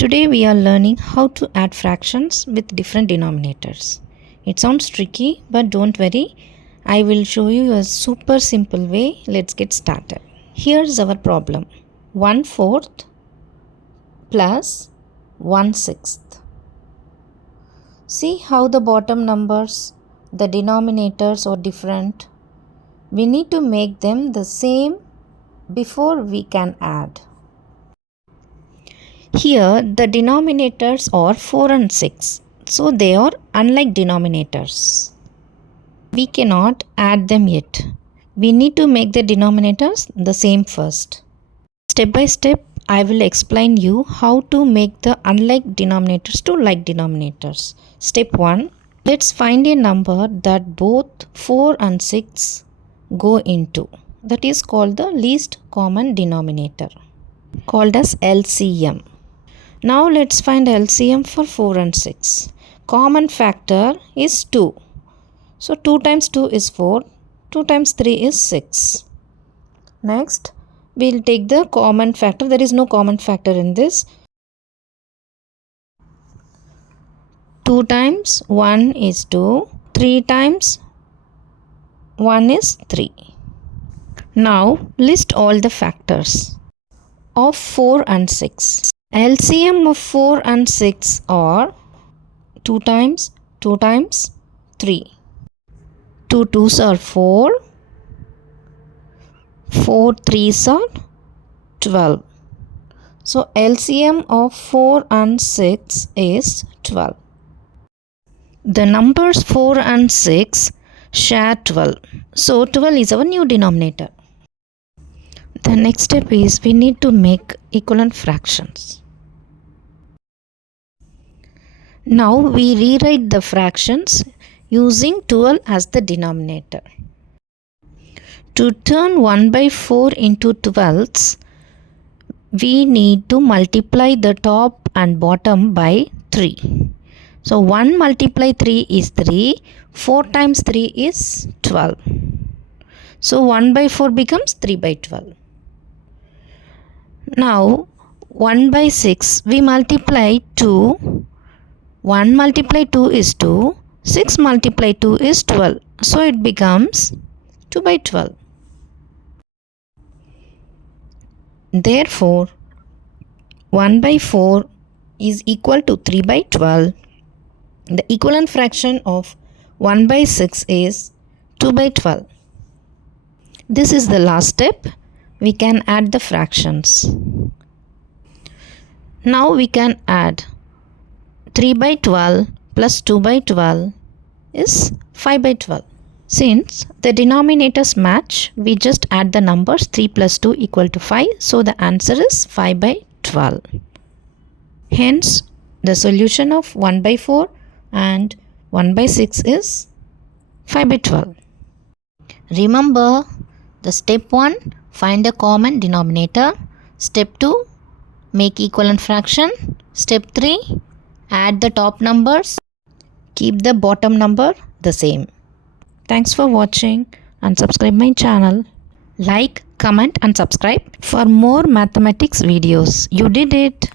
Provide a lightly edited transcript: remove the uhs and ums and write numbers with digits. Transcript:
Today we are learning how to add fractions with different denominators. It sounds tricky, but don't worry. I will show you a super simple way. Let's get started. Here's our problem. 1/4 plus 1/6. See how the bottom numbers, the denominators are different. We need to make them the same before we can add. Here the denominators are 4 and 6, so they are unlike denominators. We cannot add them yet. We need to make the denominators the same first. Step by step, I will explain you how to make the unlike denominators to like denominators. Step 1. Let's find a number that both 4 and 6 go into. That is called the least common denominator, called as LCM. Now let's find LCM for 4 and 6. Common factor is 2. So 2 times 2 is 4. 2 times 3 is 6. Next, we'll take the common factor. There is no common factor in this. 2 times 1 is 2. 3 times 1 is 3. Now list all the factors of 4 and 6. LCM of 4 and 6 are 2 times 2 times 3. 2 2s are 4. 4 3s are 12. So LCM of 4 and 6 is 12. The numbers 4 and 6 share 12. So 12 is our new denominator. The next step is we need to make equivalent fractions. Now we rewrite the fractions using 12 as the denominator. To turn 1/4 into 12ths, we need to multiply the top and bottom by 3. So 1 multiply 3 is 3. 4 times 3 is 12. So 1/4 becomes 3/12. Now 1/6 we multiply 2. 1 multiply 2 is 2. 6 multiply 2 is 12. So it becomes 2/12. Therefore 1/4 is equal to 3/12. The equivalent fraction of 1/6 is 2/12. This is the last step. We can add the fractions. Now we can add 3/12 plus 2/12 is 5/12. Since the denominators match, we just add the numbers 3 plus 2 equal to 5. So the answer is 5/12. Hence, the solution of 1/4 and 1/6 is 5/12. Remember, the step 1, find a common denominator. Step 2, make equivalent fraction. Step 3, add the top numbers. Keep the bottom number the same. Thanks for watching and subscribe my channel. Like, comment and subscribe for more mathematics videos. You did it.